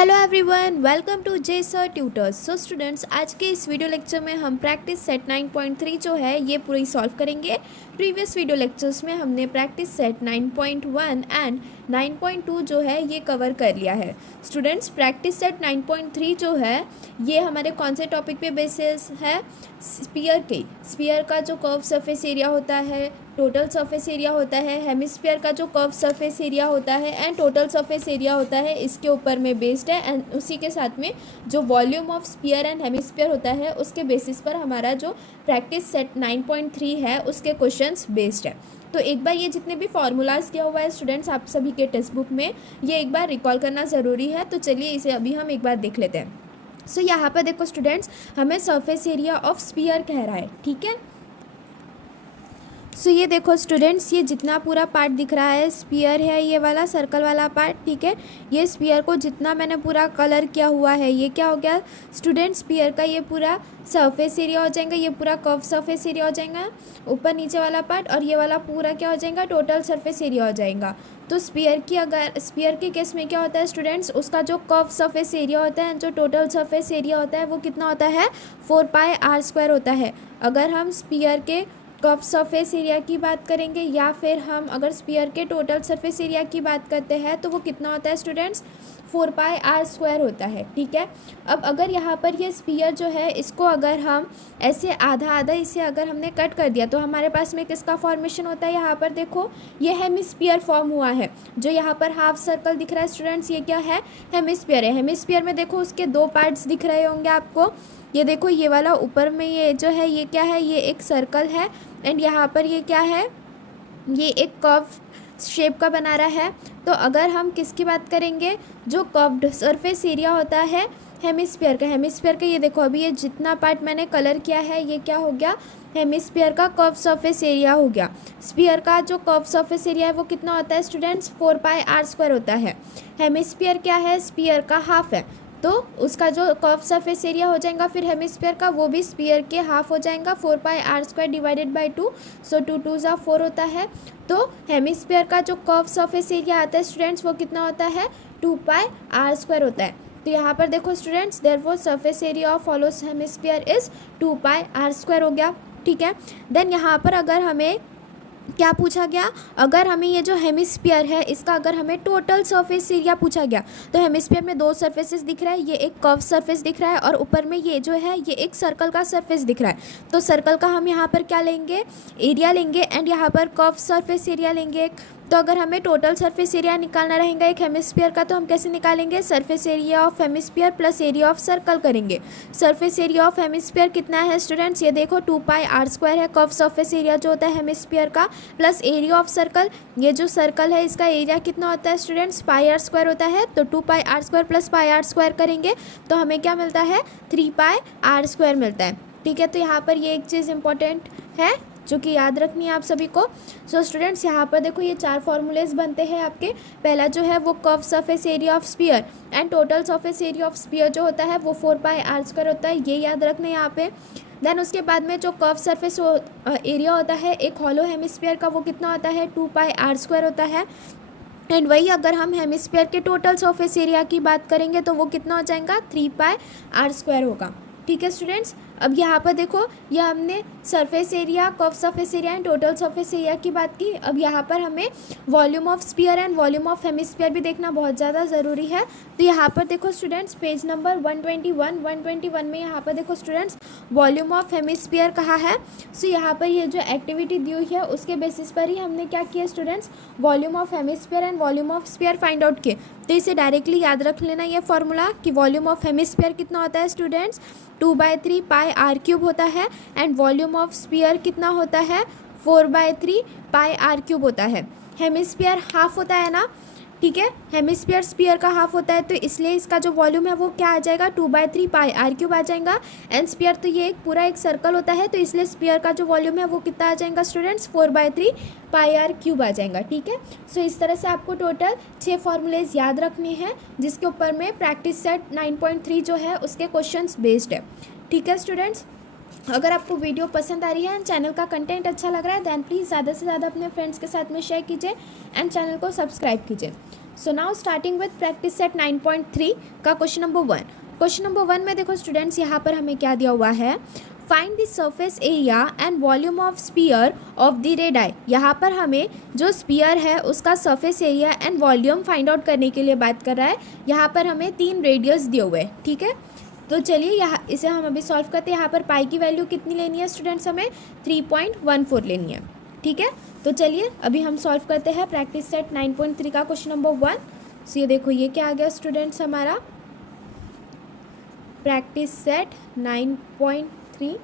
Hello everyone, welcome to J sir tutors. So students, आज के इस वीडियो लेक्चर में हम प्रैक्टिस सेट 9.3 जो है ये पूरी सॉल्व करेंगे। प्रीवियस वीडियो लेक्चर्स में हमने प्रैक्टिस सेट 9.1 एंड 9.2 जो है ये कवर कर लिया है। स्टूडेंट्स, प्रैक्टिस सेट 9.3 जो है ये हमारे कौन से टॉपिक पे बेसिस है? स्पीयर का जो कर्व सरफेस एरिया होता है, टोटल सरफेस एरिया होता है, हेमिस्फीयर का जो कर्व सरफेस एरिया होता है एंड टोटल सरफेस एरिया होता है, इसके ऊपर में बेस्ड है। एंड उसी के साथ में जो volume of spear and hemisphere होता है उसके बेसिस पर हमारा जो प्रैक्टिस सेट 9.3 है उसके क्वेश्चंस बेस्ड है। तो एक बार ये जितने भी फार्मूलाज दिया हुआ है स्टूडेंट्स आप सभी के टेक्स्ट बुक में, ये एक बार रिकॉल करना ज़रूरी है। तो चलिए इसे अभी हम एक बार देख लेते हैं। सो यहाँ पर देखो स्टूडेंट्स, हमें सरफेस एरिया ऑफ स्पीयर कह रहा है, ठीक है। सो ये देखो स्टूडेंट्स, ये जितना पूरा पार्ट दिख रहा है स्पीयर है, ये वाला सर्कल वाला पार्ट, ठीक है। ये स्पीयर को जितना मैंने पूरा कलर किया हुआ है ये क्या हो गया स्टूडेंट्स, स्पीयर का ये पूरा सरफेस एरिया हो जाएगा, ये पूरा कर्व सरफेस एरिया हो जाएगा ऊपर नीचे वाला पार्ट, और ये वाला पूरा क्या हो जाएगा, टोटल सरफेस एरिया हो जाएगा। तो स्पीयर के केस में क्या होता है स्टूडेंट्स, उसका जो कर्व सरफेस एरिया होता है, जो टोटल सरफेस एरिया होता है वो कितना होता है, 4πr² होता है। अगर हम स्पीयर के कर्व सरफेस एरिया की बात करेंगे या फिर हम अगर स्पीयर के टोटल सरफेस एरिया की बात करते हैं तो वो कितना होता है स्टूडेंट्स, 4πr² होता है, ठीक है। अब अगर यहाँ पर ये स्पीयर जो है इसको अगर हम ऐसे आधा आधा इसे अगर हमने कट कर दिया तो हमारे पास में किसका फॉर्मेशन होता है, यहाँ पर देखो ये हेमिस्फीयर फॉर्म हुआ है। जो यहाँ पर हाफ सर्कल दिख रहा है स्टूडेंट्स ये क्या है, हेमिस्फीयर है। हेमिस्फीयर में देखो उसके दो पार्ट्स दिख रहे होंगे आपको, ये देखो ये वाला ऊपर में ये जो है ये क्या है, ये एक सर्कल है एंड यहाँ पर ये क्या है, ये एक कर्व शेप का बना रहा है। तो अगर हम किसकी बात करेंगे, जो कर्व्ड सरफेस एरिया होता है हेमिस्फीयर का ये देखो अभी ये जितना पार्ट मैंने कलर किया है ये क्या हो गया, हेमिस्फीयर का कर्व सरफेस एरिया हो गया। स्फीयर का जो कर्व सरफेस एरिया है वो कितना होता है स्टूडेंट्स, 4πr² होता है। हेमिस्फीयर क्या है, स्फीयर का हाफ है, तो उसका जो कर्व सरफेस एरिया हो जाएगा फिर हेमिस्फीयर का वो भी स्फीयर के हाफ हो जाएगा, 4πr² डिवाइडेड बाई 2, सो 2 2 ज़ा 4 होता है। तो हेमिस्फीयर का जो कर्व सरफेस एरिया आता है स्टूडेंट्स वो कितना होता है, 2πr² होता है। तो यहाँ पर देखो students, therefore surface area of hollow hemisphere is 2πr² हो गया, ठीक है। देन यहाँ पर अगर हमें क्या पूछा गया, अगर हमें ये जो हेमिस्फीयर है इसका अगर हमें टोटल सरफेस एरिया पूछा गया तो हेमिस्फीयर में दो सरफेसेस दिख रहा है, ये एक कर्व सरफेस दिख रहा है और ऊपर में ये जो है ये एक सर्कल का सरफेस दिख रहा है। तो सर्कल का हम यहाँ पर क्या लेंगे, एरिया लेंगे एंड यहाँ पर कर्व सरफेस एरिया लेंगे। तो अगर हमें टोटल सरफेस एरिया निकालना रहेगा एक हेमिस्फीयर का तो हम कैसे निकालेंगे, surface area of hemisphere plus area of circle करेंगे। सरफेस एरिया ऑफ हेमिस्फीयर कितना है स्टूडेंट्स, ये देखो 2πr² है कर्व सरफेस एरिया जो होता है हेमिस्फीयर का, प्लस एरिया ऑफ सर्कल, ये जो सर्कल है इसका एरिया कितना होता है स्टूडेंट्स, πr² होता है। तो 2πr² प्लस πr² करेंगे तो हमें क्या मिलता है, 3πr² मिलता है, ठीक है। तो यहाँ पर ये एक चीज़ इंपॉर्टेंट है जो कि याद रखनी है आप सभी को। सो स्टूडेंट्स, यहाँ पर देखो ये चार फॉर्मूलेज बनते हैं आपके। पहला जो है वो curve surface area of spear and total surface area of spear जो होता है वो 4πr² होता है, ये याद रखना है यहाँ पे। देन उसके बाद में जो कर्व सरफेस एरिया होता है एक हॉलो हेमिस्फीयर का वो कितना होता है, 2πr² होता है। एंड वही अगर हम हेमिस्फीयर के टोटल सरफेस एरिया की बात करेंगे तो वो कितना हो जाएगा, 3πr² होगा, ठीक है स्टूडेंट्स। अब यहाँ पर देखो यह हमने surface area, curve surface area and total surface area की बात की। अब यहाँ पर हमें volume of spear and volume of hemisphere भी देखना बहुत ज़्यादा ज़रूरी है। तो यहाँ पर देखो स्टूडेंट्स पेज नंबर 121 में यहाँ पर देखो स्टूडेंट्स वॉल्यूम ऑफ हेमिस्फीयर कहा है। सो यहाँ पर ये जो एक्टिविटी दी हुई है उसके बेसिस पर ही हमने क्या किया students, volume of hemisphere and volume of spear find out किए। तो इसे डायरेक्टली याद रख लेना ये फॉर्मूला कि वॉल्यूम ऑफ हेमिस्फीयर कितना होता है स्टूडेंट्स, 2/3πr³ होता है एंड वॉल्यूम ऑफ स्पीयर कितना होता है, 4/3πr³ होता है। हेमिस्फीयर हाफ होता है ना, ठीक है, हेमिस्फीयर स्पीयर का हाफ होता है तो इसलिए इसका जो वॉल्यूम है वो क्या आ जाएगा, 2/3πr³ आ जाएगा। एंड स्पीयर तो ये एक पूरा एक सर्कल होता है तो इसलिए स्पीयर का जो वॉल्यूम है वो कितना आ जाएगा स्टूडेंट्स, 4/3πr³ आ जाएगा, ठीक है। सो इस तरह से आपको टोटल 6 फॉर्मूलेज याद रखने हैं जिसके ऊपर में प्रैक्टिस सेट 9.3 जो है उसके क्वेश्चंस बेस्ड है, ठीक है स्टूडेंट्स। अगर आपको वीडियो पसंद आ रही है एंड चैनल का कंटेंट अच्छा लग रहा है दैन प्लीज़ ज़्यादा से ज़्यादा अपने फ्रेंड्स के साथ में शेयर कीजिए एंड चैनल को सब्सक्राइब कीजिए। So now starting with practice set 9.3 का क्वेश्चन नंबर 1। क्वेश्चन नंबर 1 में देखो स्टूडेंट्स, यहाँ पर हमें क्या दिया हुआ है, find the surface area and volume of sphere of the radii. यहाँ पर हमें जो स्पीयर है उसका surface area and volume find out करने के लिए बात कर रहा है। यहाँ पर हमें 3 रेडियस दिए हुए हैं, ठीक है। तो चलिए यहाँ इसे हम अभी सॉल्व करते हैं। यहाँ पर पाई की वैल्यू कितनी लेनी है स्टूडेंट्स, हमें 3.14 लेनी है, ठीक है। तो चलिए अभी हम सॉल्व करते हैं प्रैक्टिस सेट 9.3 का क्वेश्चन नंबर 1। सो ये देखो ये क्या आ गया स्टूडेंट्स, हमारा प्रैक्टिस सेट 9.3।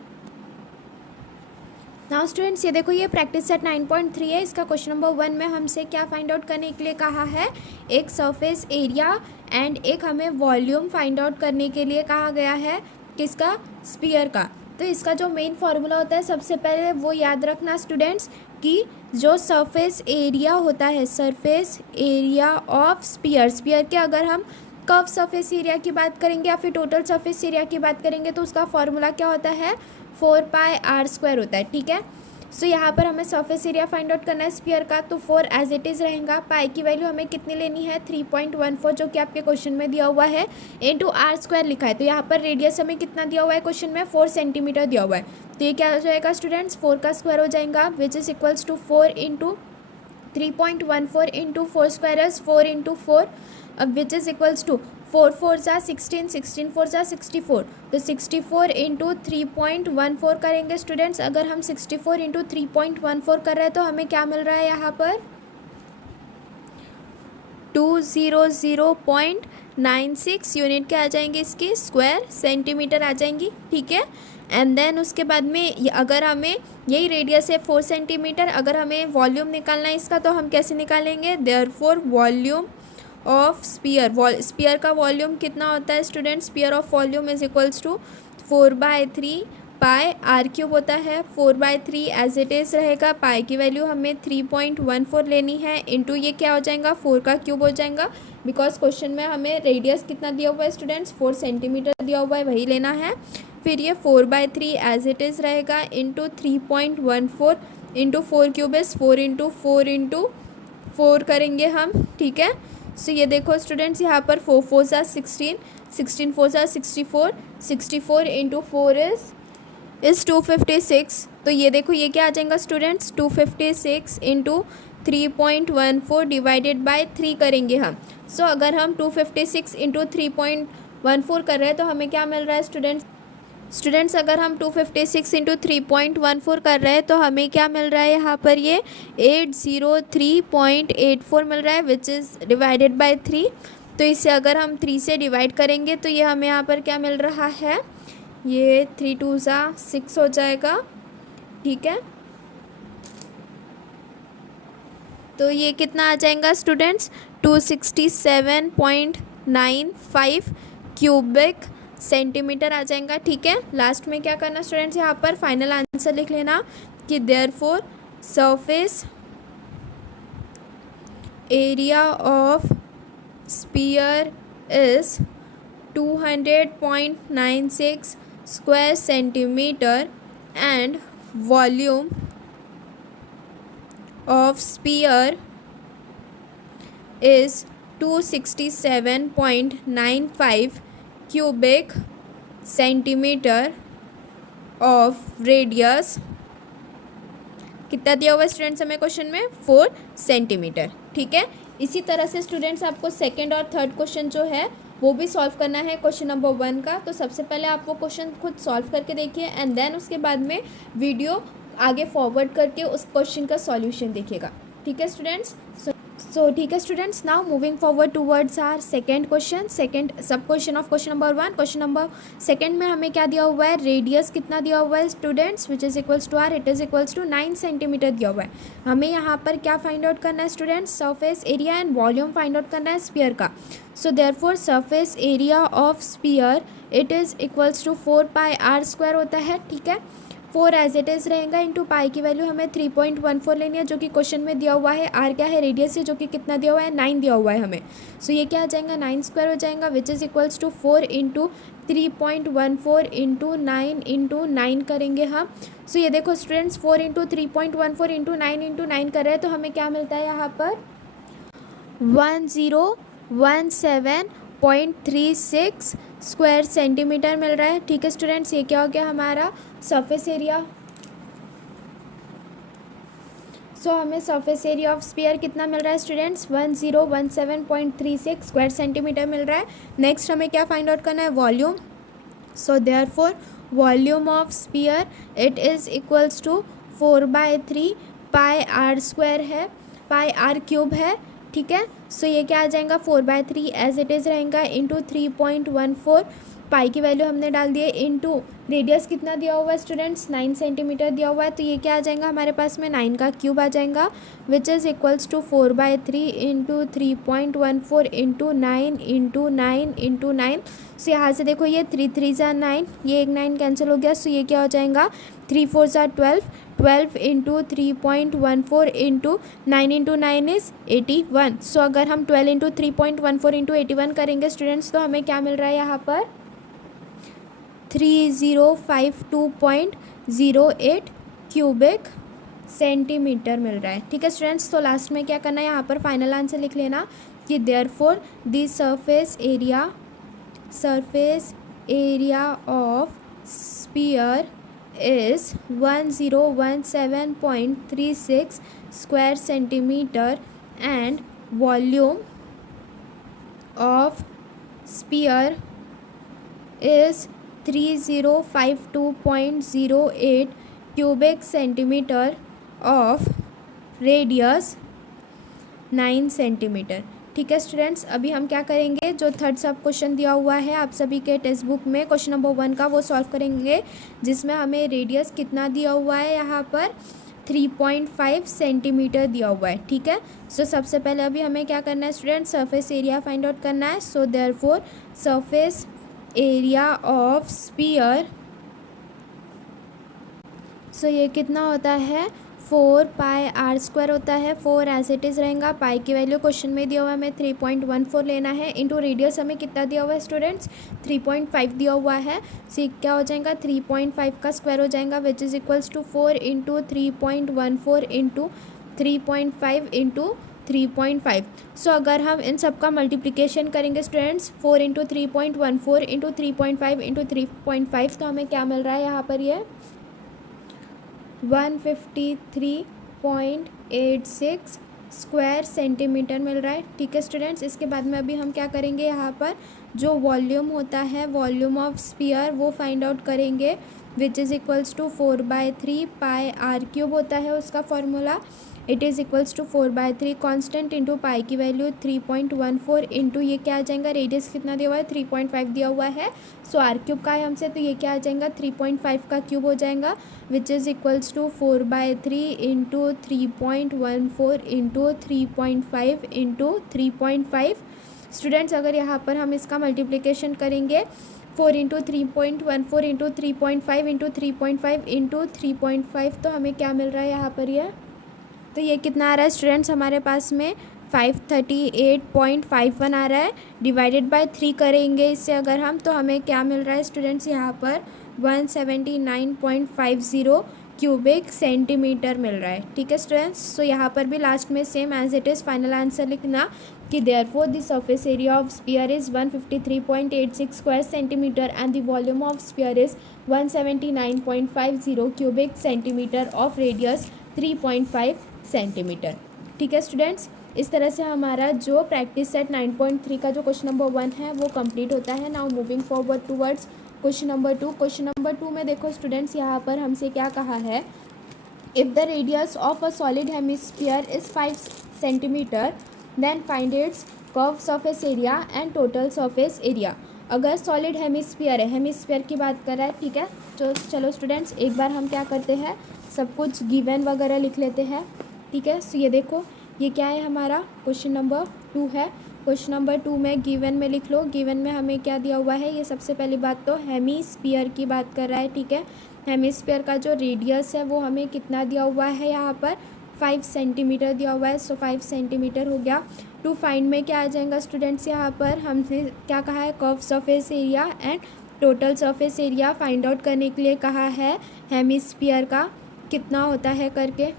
नाउ स्टूडेंट्स ये देखो ये प्रैक्टिस सेट 9.3 है। इसका क्वेश्चन नंबर 1 में हमसे क्या फाइंड आउट करने के लिए कहा है, एक सरफेस एरिया एंड एक हमें वॉल्यूम फाइंड आउट करने के लिए कहा गया है, किसका, स्फीयर का। तो इसका जो मेन फार्मूला होता है सबसे पहले वो याद रखना स्टूडेंट्स कि जो सरफेस एरिया होता है, surface area of sphere, sphere के अगर हम कर्व सरफेस एरिया की बात करेंगे या फिर टोटल सरफेस एरिया की बात करेंगे तो उसका फॉर्मूला क्या होता है, 4πr² होता है, ठीक है। सो यहाँ पर हमें सरफेस एरिया फाइंड आउट करना है स्फीयर का, तो 4 एज इट इज़ रहेगा। पाई की वैल्यू हमें कितनी लेनी है, 3.14 जो कि आपके क्वेश्चन में दिया हुआ है, इंटू r² लिखा है। तो यहाँ पर रेडियस हमें कितना दिया हुआ है क्वेश्चन में, 4 सेंटीमीटर दिया हुआ है। तो ये क्या हो जाएगा स्टूडेंट्स, 4 का स्क्वायर हो जाएगा, which is equals to 4 into 3.14 into 4 square is 4 into 4, अब विच इज़ इक्वल्स टू 4 4 ज़ा 16, 16 4 ज़ा 64। तो 64 इंटू 3.14 करेंगे स्टूडेंट्स। अगर हम 64 इंटू 3.14 कर रहे हैं तो हमें क्या मिल रहा है यहाँ पर, 200.96 यूनिट क्या आ जाएंगे इसकी, स्क्वायर सेंटीमीटर आ जाएंगी, ठीक है। एंड देन उसके बाद में अगर हमें यही रेडियस है 4 सेंटीमीटर, अगर हमें वॉल्यूम निकालना है इसका तो हम कैसे निकालेंगे, therefore volume of sphere, sphere का वॉल्यूम कितना होता है student, sphere of volume is equals to 4/3 pi r³ होता है। 4/3 एज इट इज़ रहेगा, पाई की वैल्यू हमें 3.14 लेनी है, इंटू ये क्या हो जाएगा, 4 का क्यूब हो जाएगा, बिकॉज क्वेश्चन में हमें रेडियस कितना दिया हुआ है स्टूडेंट्स, 4 सेंटीमीटर दिया हुआ है, वही लेना है। फिर ये 4/3 एज इट इज़ रहेगा, into 3.14 into 4³ is 4 into 4 into 4 करेंगे हम, ठीक है। सो ये देखो स्टूडेंट्स यहाँ पर 4 4 ज़ा 16, 16 4 ज़ा 64, 64 इंटू 4 इज़ 256। तो ये देखो ये क्या आ जाएगा स्टूडेंट्स, 256 इंटू 3.14 डिवाइडेड बाय 3 करेंगे हम। सो अगर हम 256 इंटू 3.14 कर रहे हैं तो हमें क्या मिल रहा है स्टूडेंट्स अगर हम 256 इंटू 3.14 कर रहे हैं तो हमें क्या मिल रहा है यहाँ पर, ये 803.84 मिल रहा है, विच इज़ डिवाइडेड बाय 3। तो इसे अगर हम 3 से डिवाइड करेंगे तो ये हमें यहाँ पर क्या मिल रहा है, ये 3 2 ज़ा 6 हो जाएगा, ठीक है। तो ये कितना आ जाएगा स्टूडेंट्स, 267.95 क्यूबिक सेंटीमीटर आ जाएगा, ठीक है। लास्ट में क्या करना स्टूडेंट्स, यहाँ पर फाइनल आंसर लिख लेना कि therefore surface area of sphere is 200.96 square centimetre and volume of sphere is 267.95 cubic centimetre of radius. कितना दिया हुआ है स्टूडेंट्स हमें क्वेश्चन में, 4 सेंटीमीटर, ठीक है। इसी तरह से स्टूडेंट्स आपको सेकंड और थर्ड क्वेश्चन जो है वो भी सॉल्व करना है क्वेश्चन नंबर 1 का। तो सबसे पहले आप वो क्वेश्चन खुद सॉल्व करके देखिए एंड देन उसके बाद में वीडियो आगे फॉरवर्ड करके उस क्वेश्चन का सॉल्यूशन देखिएगा, ठीक है स्टूडेंट्स। सो ठीक है students, now moving forward towards our second question, second sub question of question number 1। Question number second में हमें क्या दिया हुआ है, रेडियस कितना दिया हुआ है students, which is equals to R, it is equals to 9 centimetre दिया हुआ है। हमें यहाँ पर क्या फाइंड आउट करना है students, surface area and volume find out करना है स्पीयर का। So therefore surface area of sphere it is equals to 4πr² होता है, ठीक है। 4 एज इट इज़ रहेगा, इंटू पाई की वैल्यू हमें 3.14 लेनी है जो कि क्वेश्चन में दिया हुआ है। आर क्या है, रेडियस है, जो कि कितना दिया हुआ है, 9 दिया हुआ है हमें। सो ये क्या आ जाएगा, 9 स्क्वायर हो जाएगा, which is equals to 4 into 3.14 into 9 into 9 करेंगे हम। सो ये देखो स्टूडेंट्स 4 इंटू 3.14 इंटू 9 कर रहे हैं तो हमें क्या मिलता है यहाँ पर 1017.36 स्क्वायर सेंटीमीटर मिल रहा है। ठीक है स्टूडेंट्स, ये क्या हो गया हमारा सरफेस एरिया। हमें सरफेस एरिया ऑफ स्फीयर कितना मिल रहा है स्टूडेंट्स, 1017.36 स्क्वायर सेंटीमीटर मिल रहा है। नेक्स्ट हमें क्या फाइंड आउट करना है, volume. So therefore volume of sphere it is equals to 4/3 pi R square है, पाई आर क्यूब है। ठीक है, सो ये क्या आ जाएगा 4/3 एज इट इज़ रहेगा इंटू 3.14, पाई की वैल्यू हमने डाल दी है, इंटू रेडियस कितना दिया हुआ है स्टूडेंट्स 9 सेंटीमीटर दिया हुआ है, तो ये क्या आ जाएगा हमारे पास में 9 का क्यूब आ जाएगा, which is equals to 4/3 into 3.14 into 9 into 9 into 9। So यहाँ से देखो ये 3 3 ज़ा 9, ये एक 9 कैंसिल हो गया, सो ये क्या हो जाएगा 3 4 ज़ा 12, 12 इंटू 3.14 इंटू 9 इंटू 9 इज़ 81। सो अगर हम 12 इंटू 3.14 इंटू 81 करेंगे स्टूडेंट्स, तो हमें क्या मिल रहा है यहाँ पर 3052.08 क्यूबिक सेंटीमीटर मिल रहा है। ठीक है स्टूडेंट्स, तो लास्ट में क्या करना है, यहाँ पर फाइनल आंसर लिख लेना कि therefore the surface area of sphere is 1017.36 square centimetre and volume of sphere is 3052.08 cubic centimeter of radius 9 centimetre. ठीक है स्टूडेंट्स, अभी हम क्या करेंगे, जो थर्ड सब क्वेश्चन दिया हुआ है आप सभी के टेक्स्ट बुक में क्वेश्चन नंबर 1 का, वो सॉल्व करेंगे, जिसमें हमें रेडियस कितना दिया हुआ है यहाँ पर 3.5 सेंटीमीटर दिया हुआ है। ठीक है, सो सबसे पहले अभी हमें क्या करना है student, surface area find out करना है। So therefore surface area of sphere, so ये कितना होता है 4 पाई आर स्क्वायर होता है, 4 एज इट इज़ रहेगा, पाई की वैल्यू क्वेश्चन में दिया हुआ है हमें 3.14 लेना है, इंटू रेडियस हमें कितना दिया हुआ है स्टूडेंट्स 3.5 दिया हुआ है, सो क्या हो जाएगा 3.5 का स्क्वायर हो जाएगा, which is equals to 4 into 3.14 into 3.5 into 3.5। So अगर हम इन सब का मल्टीप्लिकेशन करेंगे स्टूडेंट्स 4 इंटू 3.14 इंटू 3.5 इंटू 3.5, तो हमें क्या मिल रहा है यहाँ पर ये 153.86 स्क्वायर सेंटीमीटर मिल रहा है। ठीक है स्टूडेंट्स, इसके बाद में अभी हम क्या करेंगे, यहाँ पर जो वॉल्यूम होता है, वॉल्यूम ऑफ स्फीयर, वो फाइंड आउट करेंगे, which is equals to 4/3 pi R cube होता है उसका formula, it is equals to 4/3 constant into pi की वैल्यू 3.14 इंटू ये क्या आ जाएगा, रेडियस कितना दिया हुआ है 3.5 दिया हुआ है, सो आर क्यूब का है हमसे, तो ये क्या आ जाएगा 3.5 का क्यूब हो जाएगा, which is equals to 4/3 into 3.14 into 3.5 into 3.5। Students अगर यहाँ पर हम इसका मल्टीप्लिकेशन करेंगे 4 इंटू 3.14 इंटू 3.5 इंटू 3.5 इंटू 3.5, तो हमें क्या मिल रहा है यहाँ पर ये, तो ये कितना आ रहा है स्टूडेंट्स हमारे पास में 538.51 आ रहा है, डिवाइडेड बाय 3 करेंगे इससे अगर हम, तो हमें क्या मिल रहा है स्टूडेंट्स यहाँ पर 179.50 क्यूबिक सेंटीमीटर मिल रहा है। ठीक है स्टूडेंट्स, सो यहाँ पर भी लास्ट में same as it is final answer लिखना कि therefore the surface area of sphere is 153.86 square centimetre and the volume of sphere is 179.50 cubic centimetre of radius 3.5 centimetre. ठीक है स्टूडेंट्स, इस तरह से हमारा जो प्रैक्टिस सेट 9.3 का जो क्वेश्चन नंबर 1 है वो कंप्लीट होता है। Now moving forward towards question number 2। Question number 2 में देखो स्टूडेंट्स, यहाँ पर हमसे क्या कहा है, if the radius of a solid hemisphere is 5 centimetre then find its curve surface area and total surface area. अगर सॉलिड हेमिस्फीयर है, हेमिस्फीयर की बात कर रहा है, ठीक है, तो चलो स्टूडेंट्स एक बार हम क्या करते हैं, सब कुछ गिवन वगैरह लिख लेते हैं। ठीक है, सो ये देखो ये क्या है, हमारा क्वेश्चन नंबर 2 है। क्वेश्चन नंबर 2 में गिवन में लिख लो, गिवन में हमें क्या दिया हुआ है, ये सबसे पहली बात तो हेमिस्फीयर की बात कर रहा है। ठीक है, हेमिस्फीयर का जो रेडियस है वो हमें कितना दिया हुआ है, यहाँ पर 5 सेंटीमीटर दिया हुआ है, सो 5 सेंटीमीटर हो गया। टू फाइंड में क्या आ जाएगा स्टूडेंट्स, यहाँ पर हमने क्या कहा है, curve surface area and total surface area find out करने के लिए कहा है हेमिस्फीयर का कितना होता है करके।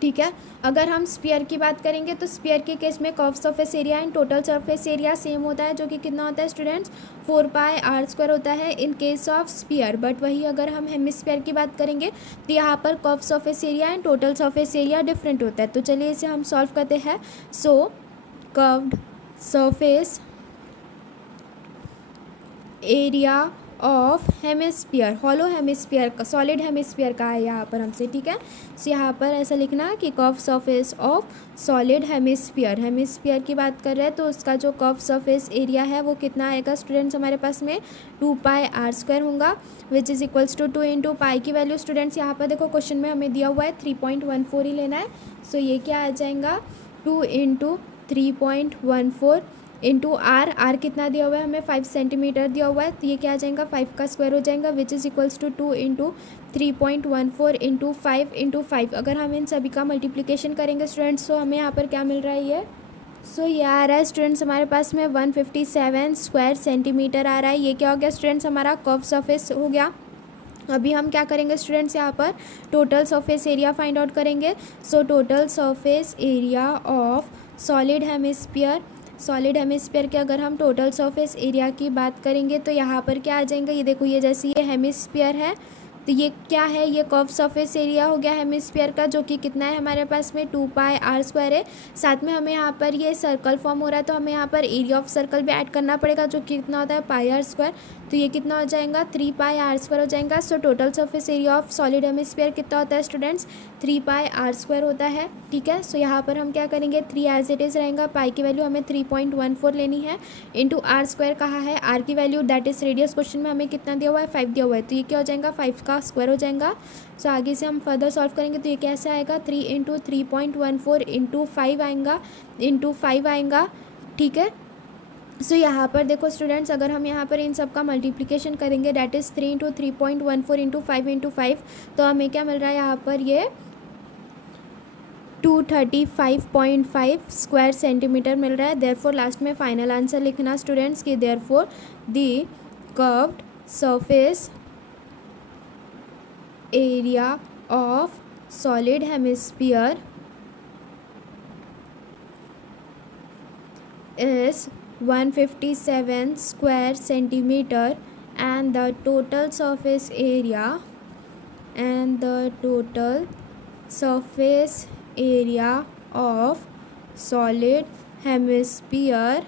ठीक है। अगर हम स्फीयर की बात करेंगे तो स्फीयर के केस में curve surface area and total surface area same होता है, जो कि कितना होता है स्टूडेंट्स 4πr² होता है in case of sphere. But वही अगर हम हेमिस्फीयर की बात करेंगे तो यहाँ पर curve surface area and total surface area different होता है। तो चलिए इसे हम सॉल्व करते हैं। So curved surface area of hemisphere, hollow hemisphere का, सॉलिड हेमिस्फीयर का है यहाँ पर हमसे, ठीक है। सो यहाँ पर ऐसा लिखना है कि curve surface of solid hemisphere, hemisphere की बात कर रहे हैं तो उसका जो कर्व सरफेस एरिया है वो कितना आएगा स्टूडेंट्स हमारे पास में 2πr² होगा, which is equals to 2 into pi की वैल्यू स्टूडेंट्स यहाँ पर देखो क्वेश्चन में हमें दिया हुआ है 3.14 ही लेना है। सो ये क्या आ जाएगा 2 इंटू 3.14 इंटू आर कितना दिया हुआ है हमें 5 सेंटीमीटर दिया हुआ है, तो ये क्या आ जाएगा 5 का स्क्वायर हो जाएगा, which is equals to 2 into 3.14 into 5 into 5। अगर हम इन सभी का मल्टीप्लिकेशन करेंगे स्टूडेंट्स तो हमें यहाँ पर क्या मिल रहा है ये, सो ये आ रहा है स्टूडेंट्स हमारे पास में 157 स्क्वायर सेंटीमीटर आ रहा है। ये क्या हो गया स्टूडेंट्स हमारा कर्व सरफेस हो गया। अभी हम क्या करेंगे स्टूडेंट्स यहाँ पर total surface area find out करेंगे। So total surface area of solid hemisphere, solid hemisphere के अगर हम टोटल सरफेस एरिया की बात करेंगे तो यहाँ पर क्या आ जाएंगे, ये देखो ये जैसे ये हेमिस्फीयर है तो ये क्या है, ये कर्व सरफेस एरिया हो गया हेमिस्फीयर का, जो कि कितना है हमारे पास में 2πr² है। साथ में हमें यहाँ पर ये सर्कल फॉर्म हो रहा है तो हमें यहाँ पर एरिया ऑफ सर्कल भी ऐड करना पड़ेगा, जो कि कितना होता है πr²। तो ये कितना हो जाएगा 3πr² हो जाएगा। सो total surface area of solid hemisphere कितना होता है स्टूडेंट्स 3πr² होता है, ठीक है। सो यहाँ पर हम क्या करेंगे 3 एज इट इज़ रहेगा, पाई की वैल्यू हमें 3.14 लेनी है, इंटू r² कहा है, आर की value that is radius question में हमें कितना दिया हुआ है 5 दिया हुआ है, तो ये क्या हो जाएगा 5 का स्क्वायर हो जाएगा। सो आगे से हम फर्दर सॉल्व करेंगे तो ये कैसे आएगा 3 इंटू 3.14 इंटू 5 आएगा, इंटू 5 आएगा, ठीक है। सो यहाँ पर देखो स्टूडेंट्स अगर हम यहाँ पर इन सब का मल्टीप्लिकेशन करेंगे that is 3 into 3.14 into 5 into 5, तो हमें क्या मिल रहा है यहाँ पर ये 235.5 स्क्वायर सेंटीमीटर मिल रहा है। देयरफॉर लास्ट में फाइनल आंसर लिखना स्टूडेंट्स कि therefore the curved surface area of solid hemisphere is 157 square centimeter and the total surface area of solid hemisphere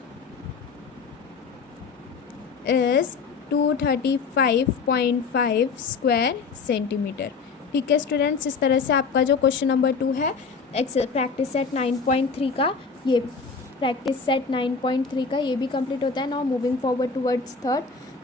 is 235.5 square centimetre, ठीक है स्टूडेंट्स। इस तरह से आपका जो क्वेश्चन नंबर 2 है प्रैक्टिस सेट 9.3 का, ये प्रैक्टिस सेट 9.3 का ये भी कंप्लीट होता है। Now moving forward towards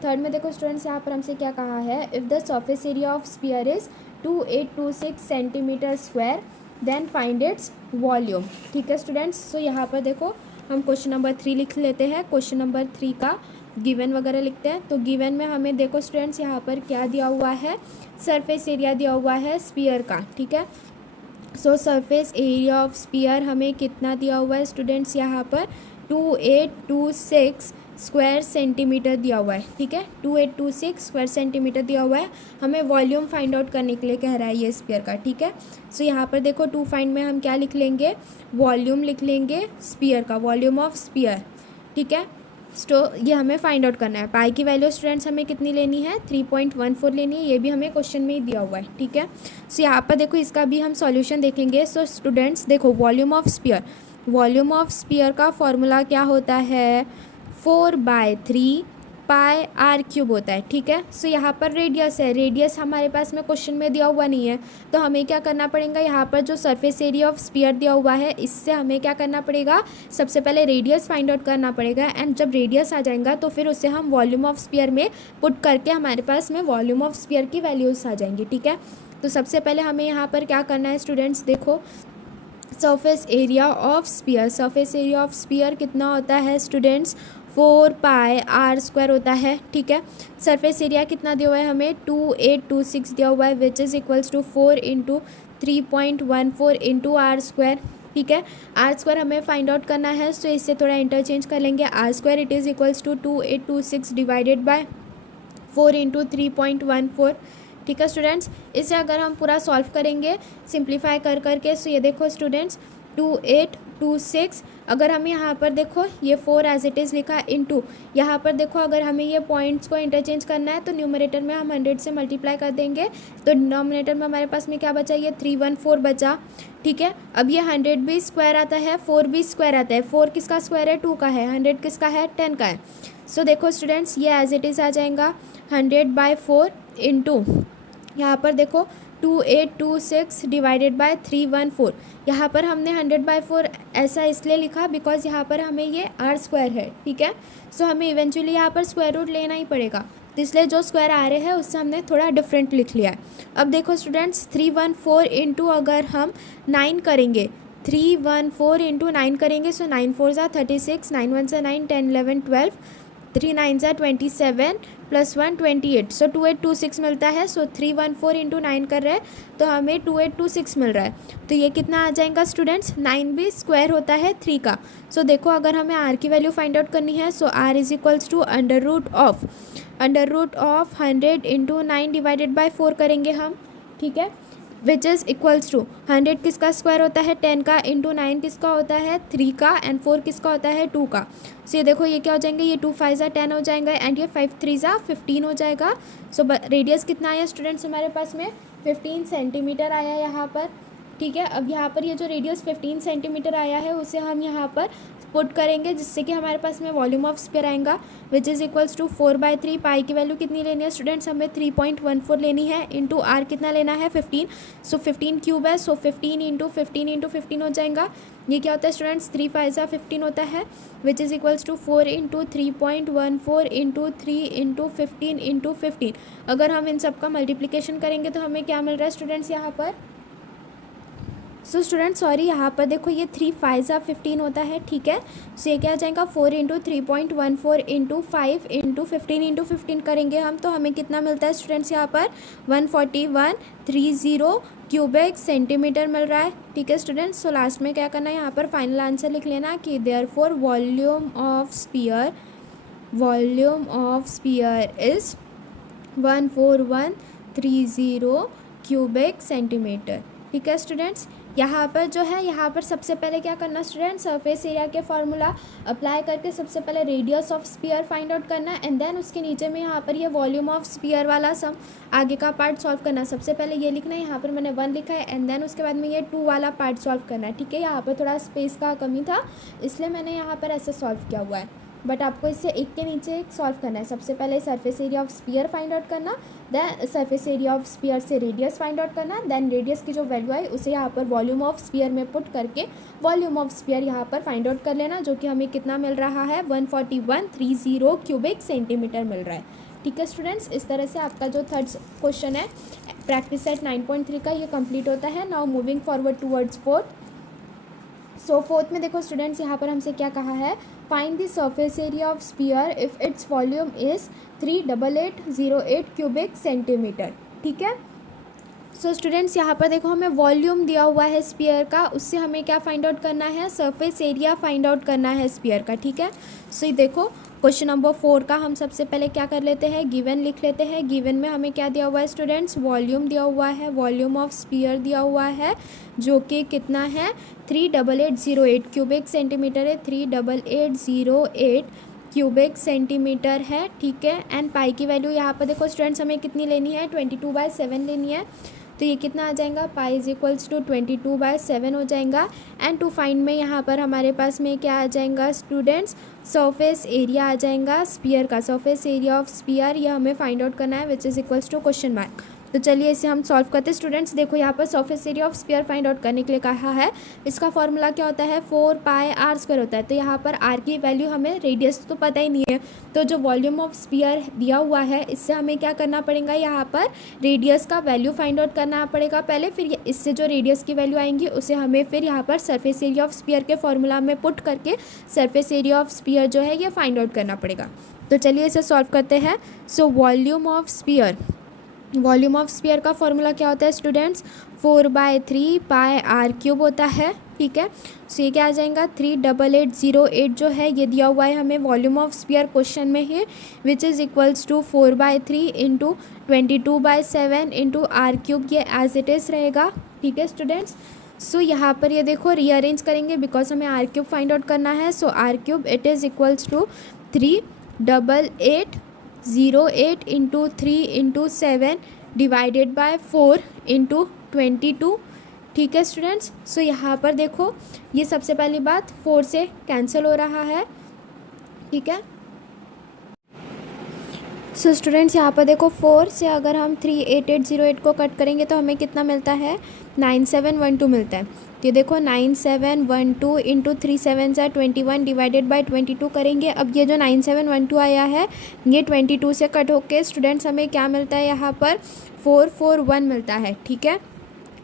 third में देखो स्टूडेंट्स यहाँ पर हमसे क्या कहा है, if the surface area of sphere is 2826 centimetre square then find its volume, ठीक है स्टूडेंट्स। सो यहाँ पर देखो हम क्वेश्चन नंबर 3 लिख लेते हैं, क्वेश्चन नंबर 3 का गिवन वगैरह लिखते हैं। तो गिवन में हमें देखो स्टूडेंट्स यहाँ पर क्या दिया हुआ है, सरफेस एरिया दिया हुआ है स्फीयर का, ठीक है। सो सरफेस एरिया ऑफ स्फीयर हमें कितना दिया हुआ है स्टूडेंट्स यहाँ पर 2826 स्क्वायर सेंटीमीटर दिया हुआ है, ठीक है। 2826 स्क्वायर सेंटीमीटर दिया हुआ है, हमें वॉल्यूम फाइंड आउट करने के लिए कह रहा है ये स्फीयर का, ठीक है। सो यहाँ पर देखो टू फाइंड में हम क्या लिख लेंगे, वॉल्यूम लिख लेंगे स्फीयर का, वॉल्यूम ऑफ स्फीयर, ठीक है। तो ये हमें फाइंड आउट करना है। पाई की वैल्यू स्टूडेंट्स हमें कितनी लेनी है 3.14 लेनी है, ये भी हमें क्वेश्चन में ही दिया हुआ है, ठीक है। सो यहाँ पर देखो इसका भी हम सॉल्यूशन देखेंगे। सो स्टूडेंट्स देखो वॉल्यूम ऑफ स्फीयर का फॉर्मूला क्या होता है 4/3 πr³ होता है, ठीक है। सो यहाँ पर रेडियस है, रेडियस हमारे पास में क्वेश्चन में दिया हुआ नहीं है, तो हमें क्या करना पड़ेगा, यहाँ पर जो सरफेस एरिया ऑफ स्फीयर दिया हुआ है इससे हमें क्या करना पड़ेगा, सबसे पहले रेडियस फाइंड आउट करना पड़ेगा। एंड जब रेडियस आ जाएगा तो फिर उसे हम वॉल्यूम ऑफ स्फीयर में पुट करके हमारे पास में वॉल्यूम ऑफ स्फीयर की वैल्यूज़ आ जाएंगी, ठीक है। तो सबसे पहले हमें यहाँ पर क्या करना है स्टूडेंट्स, देखो सरफेस एरिया ऑफ स्फीयर कितना होता है स्टूडेंट्स 4πr² होता है, ठीक है। सरफेस एरिया कितना दिया हुआ है हमें 2826 दिया हुआ है, which is equals to 4 into 3.14 into r², ठीक है। r² हमें फाइंड आउट करना है, सो इससे थोड़ा इंटरचेंज कर लेंगे। r² it is equals to 2826 divided by 4 into 3.14, ठीक है स्टूडेंट्स, इसे अगर हम पूरा सॉल्व करेंगे सिंप्लीफाई कर करके, सो ये देखो स्टूडेंट्स 2826, अगर हम यहाँ पर देखो ये 4 एज इट इज़ लिखा इनटू, यहाँ पर देखो अगर हमें ये पॉइंट्स को इंटरचेंज करना है तो न्यूमरेटर में हम 100 से मल्टीप्लाई कर देंगे, तो डिनोमिनेटर में हमारे पास में क्या बचा, ये 314 बचा। ठीक है, अब ये 100 भी स्क्वायर आता है, 4 भी स्क्वायर आता है, 4 किसका स्क्वायर है, 2 का है, 100 किसका है, 10 का है। सो देखो स्टूडेंट्स ये एज इट इज़ आ जाएगा 100/4 इंटू, यहाँ पर देखो 2826 डिवाइडेड बाय 314, यहाँ पर हमने 100/4 ऐसा इसलिए लिखा बिकॉज यहाँ पर हमें ये r स्क्वायर है। ठीक है, सो हमें इवेंचुअली यहाँ पर स्क्वायर रूट लेना ही पड़ेगा, तो इसलिए जो स्क्वायर आ रहे हैं उससे हमने थोड़ा डिफरेंट लिख लिया है। अब देखो स्टूडेंट्स 314 इंटू अगर हम 9 करेंगे, 314 इंटू 9 करेंगे, सो 9 4 ज़ा 36, 9 1 ज़ा 9, 10 11 12, 3 9 ज़ा 27 प्लस 1 28, सो 2826 मिलता है। सो 314 इंटू 9 कर रहे हैं तो हमें 2826 मिल रहा है। तो ये कितना आ जाएगा स्टूडेंट्स, 9 भी स्क्वायर होता है 3 का। सो देखो अगर हमें r की वैल्यू फाइंड आउट करनी है, so r is equals to under root of 100 into 9 divided by 4 करेंगे हम। ठीक है, विच इज़ इक्वल्स टू 100 किसका स्क्वायर होता है, 10 का, इंटू 9 किसका होता है, 3 का, एंड 4 किसका होता है, 2 का। सो ये देखो ये क्या हो जाएंगे, ये 2 5 ज़ा 10 हो जाएगा, एंड ये 5 3 ज़ा 15 हो जाएगा। सो रेडियस कितना आया स्टूडेंट्स हमारे पास में, 15 सेंटीमीटर आया यहाँ पर। ठीक है, अब यहाँ पर ये जो रेडियस 15 सेंटीमीटर आया है उसे हम यहाँ पर पुट करेंगे, जिससे कि हमारे पास में वॉल्यूम ऑफ स्फीयर आएगा विच इज़ इक्वल्स टू 4/3। पाई की वैल्यू कितनी लेनी है स्टूडेंट्स, हमें 3.14 लेनी है, इंटू आर कितना लेना है 15, सो 15 क्यूब है, सो 15 इंटू 15 हो जाएगा। ये क्या होता है स्टूडेंट्स, 3 5 ज़ा 15 होता है, which is equals to 4 into 3.14 into 3 into 15 अगर हम इन सब का मल्टीप्लिकेशन करेंगे तो हमें क्या मिल रहा है स्टूडेंट्स यहाँ पर। सो स्टूडेंट सॉरी, यहाँ पर देखो ये 3 5 ज़ा 15 होता है। ठीक है, सो ये क्या आ जाएगा 4 इंटू 3.14 इंटू 5 इंटू 15 करेंगे हम, तो हमें कितना मिलता है स्टूडेंट्स यहाँ पर 14130 क्यूबिक सेंटीमीटर मिल रहा है। ठीक है स्टूडेंट्स, सो लास्ट में क्या करना है, यहाँ पर फाइनल आंसर लिख लेना कि therefore volume of sphere is 14130 cubic centimetre. ठीक है स्टूडेंट्स, यहाँ पर जो है, यहाँ पर सबसे पहले क्या करना स्टूडेंट, सरफेस एरिया के फार्मूला अप्लाई करके सबसे पहले radius of sphere find out करना है, एंड देन उसके नीचे में यहाँ पर ये वॉल्यूम ऑफ स्फीयर वाला सम आगे का पार्ट सॉल्व करना है। सबसे पहले ये लिखना है, यहाँ पर मैंने 1 लिखा है, एंड देन उसके बाद में ये 2 वाला पार्ट सॉल्व करना है। ठीक है, यहाँ पर थोड़ा स्पेस का कमी था इसलिए मैंने यहाँ पर ऐसे सॉल्व किया हुआ है, बट आपको इससे एक के नीचे एक सॉल्व करना है। सबसे पहले surface area of sphere find out करना, then surface area of sphere से रेडियस फाइंड आउट करना, देन रेडियस की जो वैल्यू आई उसे यहाँ पर वॉल्यूम ऑफ स्फीयर में पुट करके वॉल्यूम ऑफ स्फीयर यहाँ पर फाइंड आउट कर लेना, जो कि हमें कितना मिल रहा है 14130 क्यूबिक सेंटीमीटर मिल रहा है। ठीक है स्टूडेंट्स, इस तरह से आपका जो थर्ड क्वेश्चन है प्रैक्टिस सेट 9.3 का ये कंप्लीट होता है। Now moving forward towards fourth. So fourth में देखो स्टूडेंट्स यहाँ पर हमसे क्या कहा है, find the surface area of sphere if its volume is 38808 cubic centimetre. ठीक है, सो स्टूडेंट्स यहाँ पर देखो हमें वॉल्यूम दिया हुआ है स्फीयर का, उससे हमें क्या फाइंड आउट करना है, सरफेस एरिया फाइंड आउट करना है स्फीयर का। ठीक है, सो ये देखो क्वेश्चन नंबर 4 का हम सबसे पहले क्या कर लेते हैं, गिवन लिख लेते हैं। गिवन में हमें क्या दिया हुआ है स्टूडेंट्स, वॉल्यूम दिया हुआ है, वॉल्यूम ऑफ स्फीयर दिया हुआ है जो कि कितना है 38808 क्यूबिक सेंटीमीटर है, 38808 क्यूबिक सेंटीमीटर है। ठीक है, एंड पाई की वैल्यू यहाँ पर देखो स्टूडेंट्स हमें कितनी लेनी है 22/7 लेनी है, तो ये कितना आ जाएगा, पाई इज इक्वल्स टू 22/7 हो जाएगा। एंड टू फाइंड में यहाँ पर हमारे पास में क्या आ जाएगा स्टूडेंट्स, सरफेस एरिया आ जाएगा स्फीयर का, सरफेस एरिया ऑफ स्फीयर ये हमें फाइंड आउट करना है which is equals to question mark. तो चलिए इसे हम सॉल्व करते हैं स्टूडेंट्स। देखो यहाँ पर surface area of sphere find out करने के लिए कहा है, इसका फॉर्मूला क्या होता है 4πr² होता है। तो यहाँ पर r की वैल्यू हमें, रेडियस तो पता ही नहीं है, तो जो वॉल्यूम ऑफ स्फीयर दिया हुआ है इससे हमें क्या करना पड़ेगा, यहाँ पर रेडियस का वैल्यू फाइंड आउट करना पड़ेगा पहले, फिर इससे जो रेडियस की वैल्यू आएंगी उसे हमें फिर यहाँ पर सरफेस एरिया ऑफ स्फीयर के फॉर्मूला में पुट करके सरफेस एरिया ऑफ स्फीयर जो है ये फाइंड आउट करना पड़ेगा। तो चलिए इसे सॉल्व करते हैं। सो वॉल्यूम ऑफ स्फीयर का फॉर्मूला क्या होता है स्टूडेंट्स, 4/3 πr³ होता है। ठीक है। सो ये क्या आ जाएगा 38808 जो है ये दिया हुआ है हमें वॉल्यूम ऑफ स्फीयर क्वेश्चन में है, which is equals to 4/3 into 22/7 into R cube, ये एज इट इज़ रहेगा। ठीक है स्टूडेंट्स। सो यहाँ पर ये देखो रीअरेंज करेंगे बिकॉज हमें आर क्यूब फाइंड आउट करना है। So r cube it is equals to 38808 into 3 into 7 divided by 4 into 22। ठीक है स्टूडेंट्स। सो यहाँ पर देखो ये सबसे पहली बात 4 से कैंसिल हो रहा है। ठीक है। सो स्टूडेंट्स यहाँ पर देखो 4 से अगर हम 38808 को कट करेंगे तो हमें कितना मिलता है 9712 मिलता है। ये देखो 9712 इंटू 3 7 ज़ा 21 डिवाइडेड बाय 22 करेंगे। अब ये जो 9712 आया है ये 22 से कट होके स्टूडेंट्स हमें क्या मिलता है यहाँ पर 441 मिलता है। ठीक है।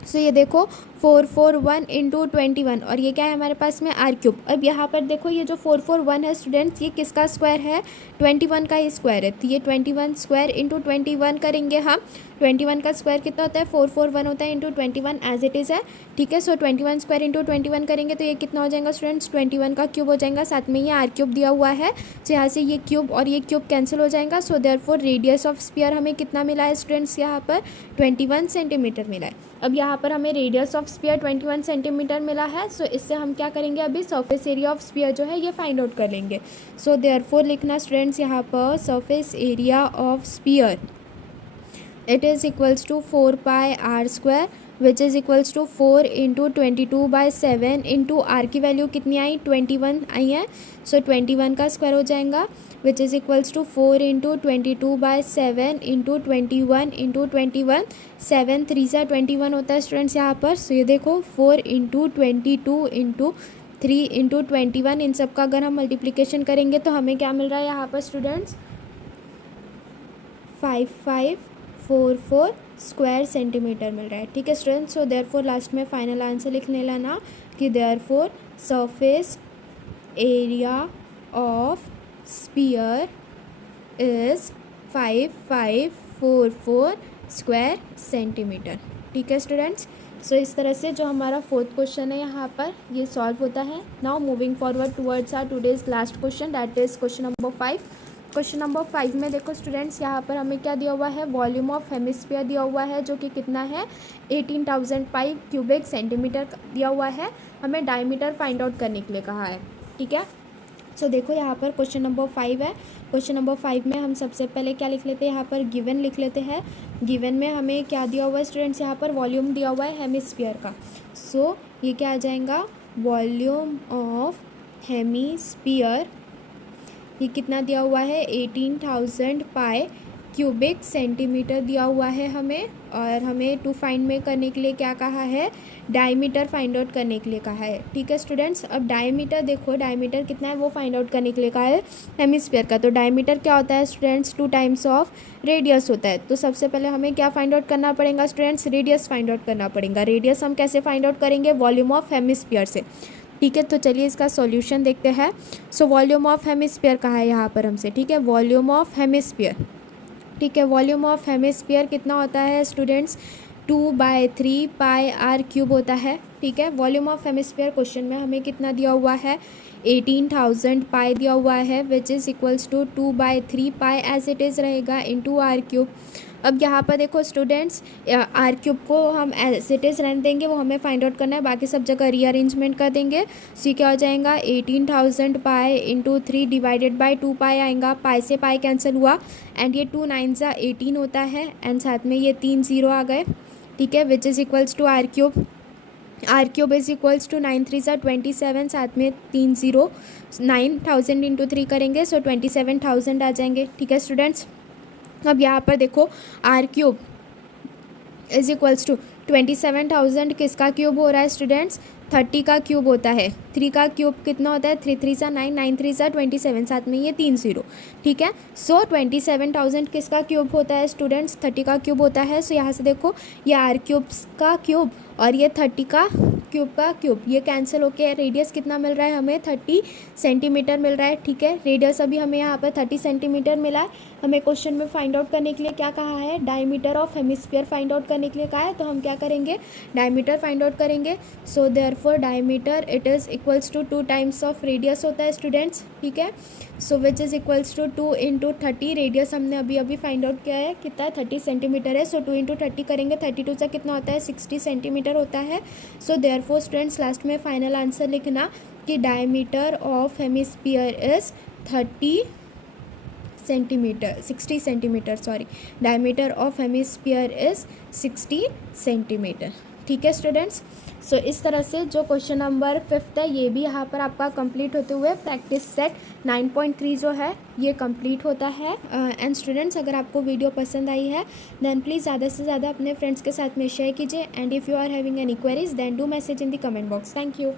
सो ये देखो 441 इंटू 21 और ये क्या है हमारे पास में आर क्यूब। अब यहाँ पर देखो ये जो 441 है स्टूडेंट्स ये किसका स्क्वायर है 21 का ही स्क्वायर है। तो ये 21 स्क्वायर इंटू 21 करेंगे हम। 21 का स्क्वायर कितना होता है 441 होता है इंटू 21 एज इट इज़ है। ठीक है। सो 21 स्क्वायर इंटू 21 करेंगे तो ये कितना हो जाएगा स्टूडेंट्स 21 का क्यूब हो जाएगा। साथ में ये आर क्यूब दिया हुआ है। सो यहाँ से ये क्यूब और ये क्यूब कैंसिल हो जाएगा। So therefore radius of sphere हमें कितना मिला है स्टूडेंट्स यहाँ पर 21 सेंटीमीटर मिला है। अब यहाँ पर हमें रेडियस ऑफ स्फीयर 21 सेंटीमीटर मिला है। सो इससे हम क्या करेंगे अभी सरफेस एरिया ऑफ स्फीयर जो है ये फाइंड आउट कर लेंगे। सो देयरफॉर लिखना स्टूडेंट्स यहाँ पर surface area of sphere it is equals to 4πr² which is equals to 4 into 22/7 into R की वैल्यू कितनी आई 21 आई है। सो 21 का स्क्वायर हो जाएगा which is equals to 4 into 22/7 into 21 into 21 7 3 ज़ा 21 होता है स्टूडेंट्स यहाँ पर। सो ये देखो 4 इंटू 22 इंटू 3 इंटू 21 इन सब का अगर हम मल्टीप्लिकेशन करेंगे तो हमें क्या मिल रहा है यहाँ पर स्टूडेंट्स 5544 स्क्वायर सेंटीमीटर मिल रहा है। ठीक है स्टूडेंट्स। सो देयरफॉर लास्ट में फाइनल आंसर लिखने लेना कि therefore surface area of sphere is 5544 square centimetre. ठीक है स्टूडेंट्स। सो इस तरह से जो हमारा फोर्थ क्वेश्चन है यहाँ पर ये सॉल्व होता है। Now moving forward towards our today's last question that is question number 5। Question number 5 में देखो स्टूडेंट्स यहाँ पर हमें क्या दिया हुआ है वॉल्यूम ऑफ हेमिस्फीयर दिया हुआ है जो कि कितना है 18,000 पाई क्यूबिक सेंटीमीटर दिया हुआ है। हमें डायमीटर फाइंड आउट करने के लिए कहा है। ठीक है। सो देखो यहाँ पर क्वेश्चन नंबर 5 है। क्वेश्चन नंबर 5 में हम सबसे पहले क्या लिख लेते हैं यहाँ पर गिवन लिख लेते हैं। गिवन में हमें क्या दिया हुआ है स्टूडेंट्स यहाँ पर वॉल्यूम दिया हुआ है हेमिस्फीयर का। सो ये क्या आ जाएगा वॉल्यूम ऑफ हेमिस्फीयर ये कितना दिया हुआ है 18,000 पाई क्यूबिक सेंटीमीटर दिया हुआ है हमें। और हमें टू फाइंड में करने के लिए क्या कहा है डायमीटर फाइंड आउट करने के लिए कहा है। ठीक है स्टूडेंट्स। अब डायमीटर देखो डायमीटर कितना है वो फाइंड आउट करने के लिए कहा है हेमिस्फीयर का। तो डायमीटर क्या होता है स्टूडेंट्स 2 टाइम्स ऑफ रेडियस होता है। तो सबसे पहले हमें क्या फाइंड आउट करना पड़ेगा स्टूडेंट्स रेडियस फाइंड आउट करना पड़ेगा। रेडियस हम कैसे फाइंड आउट करेंगे वॉल्यूम ऑफ हेमिस्फीयर से। ठीक है। तो चलिए इसका सॉल्यूशन देखते हैं। सो वॉल्यूम ऑफ हेमिस्फीयर कहा है यहाँ पर हमसे। ठीक है। वॉल्यूम ऑफ हेमिस्फीयर ठीक है। वॉल्यूम ऑफ हेमिस्फीयर कितना होता है स्टूडेंट्स 2/3 पाई आर क्यूब होता है। ठीक है। वॉल्यूम ऑफ हेमिस्फीयर क्वेश्चन में हमें कितना दिया हुआ है 18,000 पाई दिया हुआ है which is equals to 2/3 pi as it is रहेगा इंटू आर क्यूब। अब यहाँ पर देखो स्टूडेंट्स आर क्यूब को हम एज इट इज़ रहने देंगे वो हमें फाइंड आउट करना है। बाकी सब जगह रीअरेंजमेंट कर देंगे। सी क्या हो जाएगा 18,000 पाई इंटू 3 डिवाइडेड बाई 2 पाई आएगा। पाई से पाई कैंसिल हुआ एंड ये 2 9 ज़ा 18 होता है एंड साथ में ये 3 0 आ गए। ठीक है। Which is equals to R cube. R cube is equals to 9 3 ज़ा 27 साथ में 3 0 9,000 इंटू 3 करेंगे सो 27,000 आ जाएंगे। ठीक है स्टूडेंट्स। अब यहाँ पर देखो R cube is equals to 27,000 किसका क्यूब हो रहा है स्टूडेंट्स 30 का क्यूब होता है। 3 का क्यूब कितना होता है 3 3 ज़ा 9 9 3 ज़ा 27 साथ में ये 3 0। ठीक है। सो 27,000 किसका क्यूब होता है स्टूडेंट्स 30 का क्यूब होता है। सो यहाँ से देखो ये आर क्यूब्स का क्यूब और ये 30 का क्यूब का क्यूब, ये कैंसिल होके रेडियस कितना मिल रहा है हमें 30 सेंटीमीटर मिल रहा है। ठीक है, रेडियस अभी हमें यहाँ पर 30 सेंटीमीटर मिला है। हमें क्वेश्चन में फाइंड आउट करने के लिए क्या कहा है, diameter of hemisphere find out करने के लिए कहा है, तो हम क्या करेंगे, डायमीटर फाइंड आउट करेंगे। So therefore diameter it is equals to 2 times of radius होता है स्टूडेंट्स। ठीक है, so which is equals to 2 into 30, radius हमने अभी फाइंड आउट किया है कितना है 30 सेंटीमीटर है। सो 2 इंटू 30 करेंगे, 32 से कितना होता है 60 सेंटीमीटर होता है। सो देयरफॉर स्टूडेंट्स लास्ट में फाइनल आंसर लिखना कि diameter of hemisphere is 60 centimetre sorry, diameter of hemisphere is 60 centimetre. ठीक है स्टूडेंट्स, सो इस तरह से जो क्वेश्चन नंबर 5 है ये भी यहाँ पर आपका कंप्लीट होते हुए प्रैक्टिस सेट 9.3 जो है ये कंप्लीट होता है। एंड स्टूडेंट्स, अगर आपको वीडियो पसंद आई है देन प्लीज़ ज़्यादा से ज़्यादा अपने फ्रेंड्स के साथ में शेयर कीजिए। And if you are having any queries then do message in the comment box. Thank you.